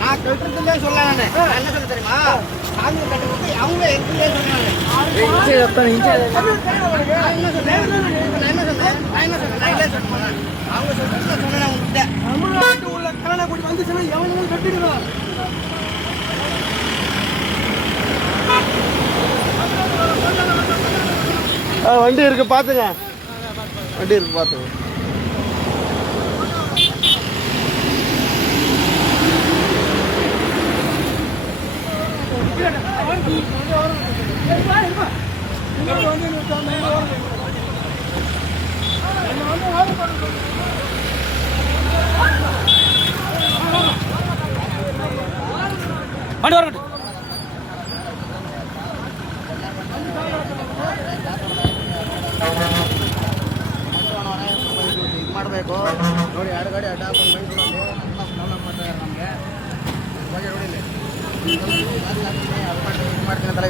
நான் கட்டுறதுல சொல்ல என்ன சொல்ல தெரியுமா சாமி கட்டுறது அவங்க எங்கே சொன்னாங்க அவங்க சொல்றது சொன்னேன் உங்ககிட்ட தமிழ்நாட்டு உள்ள காணாக்குடி வந்துச்சுன்னா எவனையும் கட்டிடுவான். வண்டி இருக்கு பாத்துங்க, வண்டி இருக்கு பாத்துங்க. வண்டி வரட்டும். ಮಾಡಬೇಕು ನೋಡಿ ಎರಡು ಗಾಡಿ ಅಡ್ಡ ಹಾಕೊಂಡು ಬೈಕ್ಗಳಲ್ಲಿ ಪ್ರಾಬ್ಲಮ್ ಮಾಡ್ತಾ ಇದ್ದಾರೆ ನಮಗೆ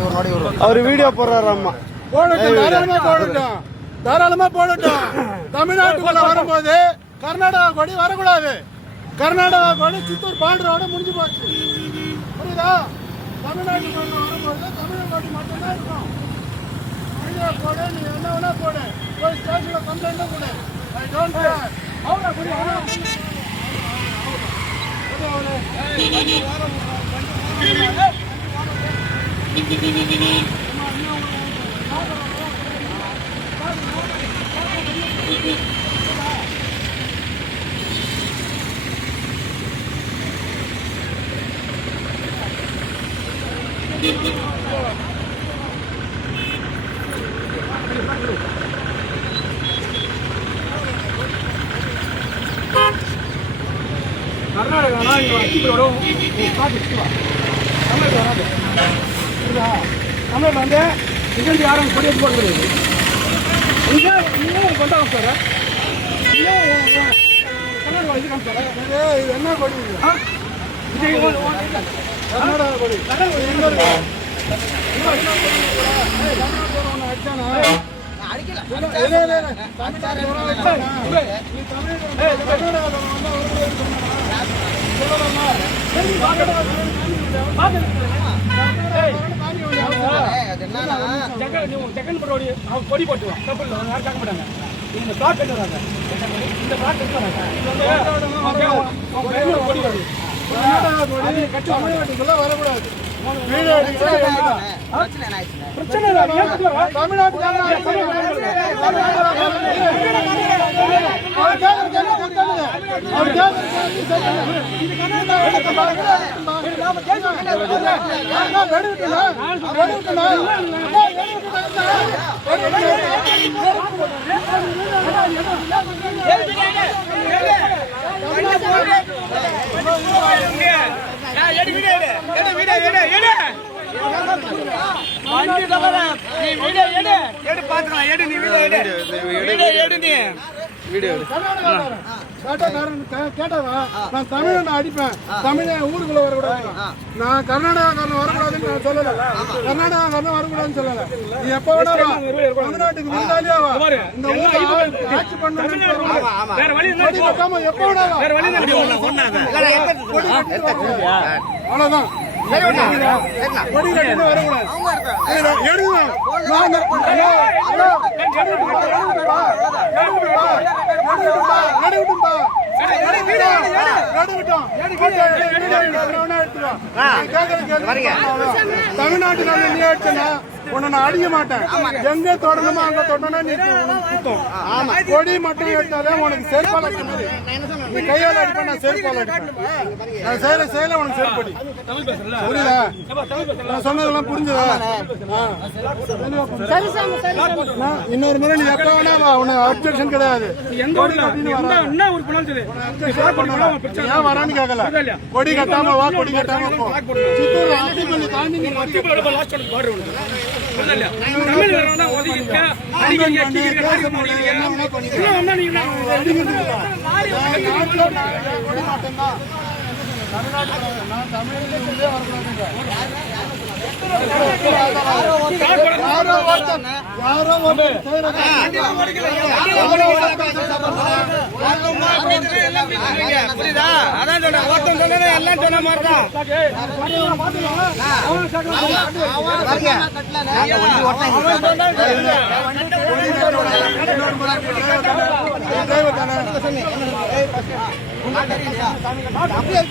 ಇವ್ರು ನೋಡಿ ಇವರು அவர் வீடியோ போடுறாராம்மா. போடட்டும், தாராளமா போடட்டும். தமிழ்நாட்டுக்குள்ள வரும்போது கர்நாடகா கொடி வரக்கூடாது. கர்நாடகா கொடி சித்தூர் பார்டரோட முடிஞ்சு போச்சு. புரியுதா? தமிழ்நாட்டுக்குள்ள வரும்போது தமிழ் கொடி மட்டும்தான் இருக்கும். போடு, நீ என்ன வேணா போடு, போய் ஸ்டேஷன்ல கம்ப்ளைண்ட் கொடு. I don't care. அவளை கொடி கர்நாடகா இங்கே அச்சிப்போட தமிழ் வராது. தமிழ் வந்து இங்கேருந்து யாரும் கொடி எடுத்து போடுறது இங்கே கொண்டாங்க சார். இங்கே கர்நாடகா இது காமிச்சார். இது என்ன கொடி? கர்நாடகா கொடி. ஒன்று அடிச்சானா கொடி போட்டுவான். தப்பு இல்லை, யாரும் கேட்க மாட்டாங்க. இந்த பிளாட் கட்டுறாங்க, இந்த பிளாட் கட்டுறாங்க. கொடி வருது கட்டுவாங்க, வரக்கூடாது. பிரச்சனை நான் தமிழை அடிப்பேன், தமிழை ஊருக்குள்ள வரக்கூடாது. நான் கர்நாடகாக்காரன் வரக்கூடாதுன்னு நான் சொல்லல, கர்நாடகாக்காரன் வரக்கூடாதுன்னு சொல்லல. நீ எப்ப வேணா தமிழ்நாட்டுக்கு வந்தாலே இந்த ஊருக்கு ஆட்சி பண்ணணும். எப்ப வேணா அவ்வளவுதான். கொடி கட்டிட்டு வரக்கூடாது. தமிழ்நாட்டு நீ அடிச்சனா உன்னை நான் அடிக்க மாட்டேன். எங்க தொடணுமோ அங்க தொடனா நீ குத்தம். கொடி மட்டும் எடுத்தாலே உனக்கு செருப்பால நீ கையால அடிப்ப, நான் செருப்பால அடிப்பேன். நான் செய்யற செயல உனக்கு செருப்படி. புரியல? நான் சொன்னதெல்லாம் புரிஞ்சுதா? இன்னொரு முறை நீ எப்ப வேணா உனக்கு அப்ஜெக்ஷன் கிடையாது. ஏன் வரான்னு கேட்கல. கொடி கட்டாம வா, கொடி கட்டாம போ. சித்தூர் ஆட்டிப்பள்ளி தாண்டி தமிழ்நாட்டுல நான் தமிழ்ல வரக்கூடாது. யாரோ ஒருத்தர் செய்யறாங்க. புரியுதா? அதான் சொன்னேன், ஒருத்தன் சொன்னது எல்லாம் சொன்ன மாதிரி தான். டிரைவர் தானே. அப்படியே